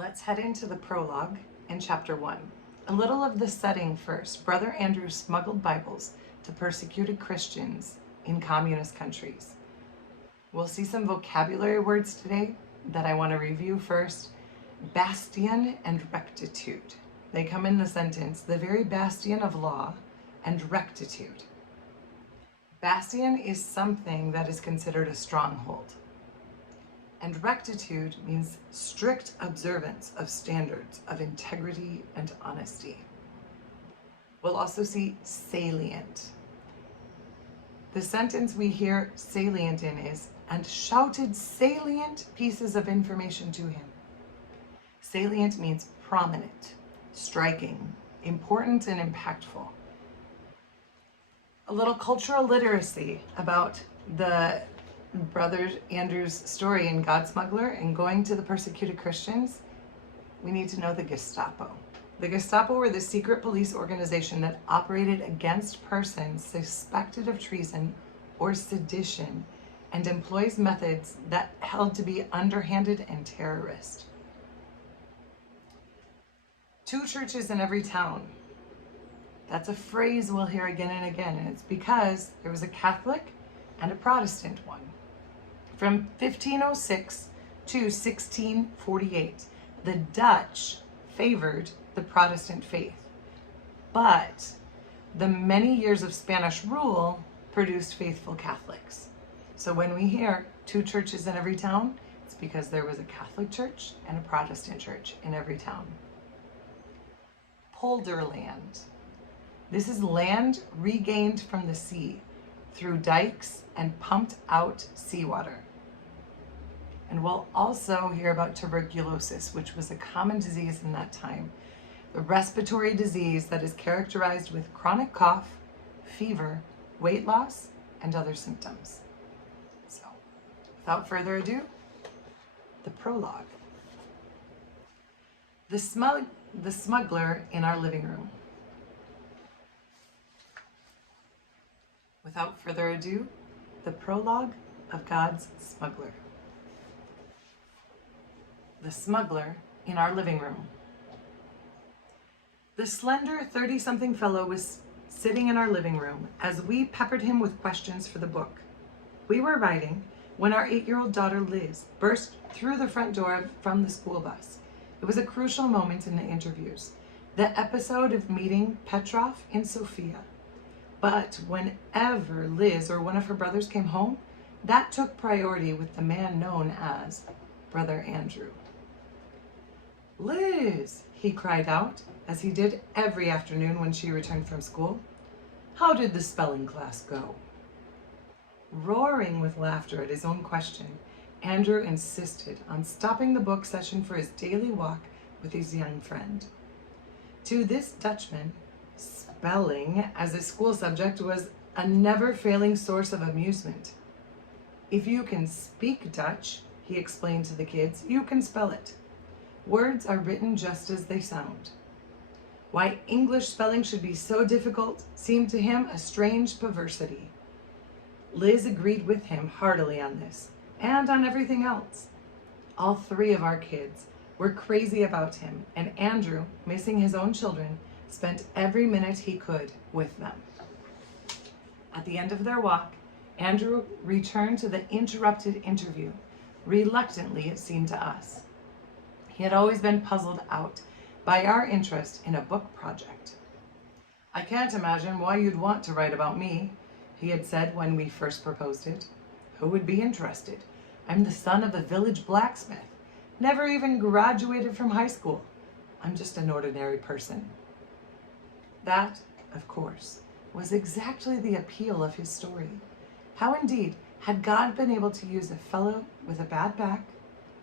Let's head into the prologue in chapter 1. A little of the setting first. Brother Andrew smuggled Bibles to persecuted Christians in communist countries. We'll see some vocabulary words today that I want to review first. Bastion and rectitude. They come in the sentence, the very bastion of law and rectitude. Bastion is something that is considered a stronghold. And rectitude means strict observance of standards of integrity and honesty. We'll also see salient. The sentence we hear salient in is, and shouted salient pieces of information to him. Salient means prominent, striking, important, and impactful. A little cultural literacy about the Brother Andrew's story in God Smuggler and going to the persecuted Christians. We need to know the Gestapo. The Gestapo were the secret police organization that operated against persons suspected of treason or sedition and employs methods that held to be underhanded and terrorist. 2 churches in every town. That's a phrase we'll hear again and again, and it's because there was a Catholic and a Protestant one. From 1506 to 1648, the Dutch favored the Protestant faith, but the many years of Spanish rule produced faithful Catholics. So when we hear 2 churches in every town, it's because there was a Catholic church and a Protestant church in every town. Polderland. This is land regained from the sea through dikes and pumped out seawater. And we'll also hear about tuberculosis, which was a common disease in that time. The respiratory disease that is characterized with chronic cough, fever, weight loss, and other symptoms. So, without further ado, the prologue. The smuggler in our living room. Without further ado, the prologue of God's smuggler. The smuggler in our living room. The slender 30-something fellow was sitting in our living room as we peppered him with questions for the book. We were writing when our 8-year-old daughter Liz burst through the front door from the school bus. It was a crucial moment in the interviews, the episode of meeting Petrov and Sophia. But whenever Liz or one of her brothers came home, that took priority with the man known as Brother Andrew. "Liz," he cried out, as he did every afternoon when she returned from school, "how did the spelling class go?" Roaring with laughter at his own question, Andrew insisted on stopping the book session for his daily walk with his young friend. To this Dutchman, spelling as a school subject was a never-failing source of amusement. "If you can speak Dutch," he explained to the kids, "you can spell it. Words are written just as they sound." Why English spelling should be so difficult seemed to him a strange perversity. Liz agreed with him heartily on this, and on everything else. All 3 of our kids were crazy about him, and Andrew, missing his own children, spent every minute he could with them. At the end of their walk, Andrew returned to the interrupted interview, reluctantly it seemed to us. He had always been puzzled out by our interest in a book project. "I can't imagine why you'd want to write about me," he had said when we first proposed it. "Who would be interested? I'm the son of a village blacksmith, never even graduated from high school. I'm just an ordinary person." That, of course, was exactly the appeal of his story. How indeed had God been able to use a fellow with a bad back,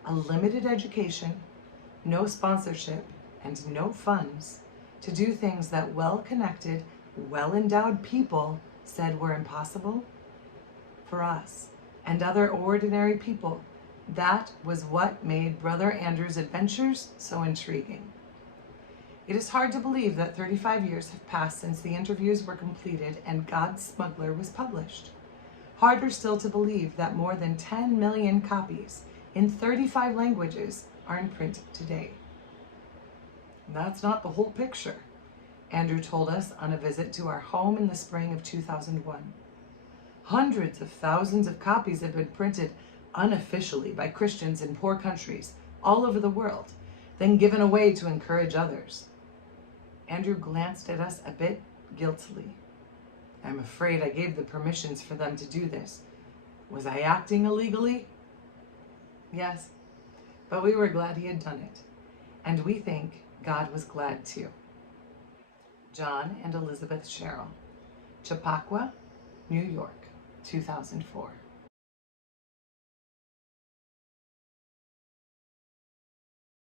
a limited education, no sponsorship, and no funds to do things that well-connected, well-endowed people said were impossible? For us and other ordinary people, that was what made Brother Andrew's adventures so intriguing. It is hard to believe that 35 years have passed since the interviews were completed and God's Smuggler was published. Harder still to believe that more than 10 million copies in 35 languages are in print today. That's not the whole picture, Andrew told us on a visit to our home in the spring of 2001. Hundreds of thousands of copies have been printed unofficially by Christians in poor countries all over the world, then given away to encourage others. Andrew glanced at us a bit guiltily. I'm afraid I gave the permissions for them to do this. Was I acting illegally? Yes, but we were glad he had done it, and we think God was glad too. John and Elizabeth Sherrill, Chappaqua, New York, 2004.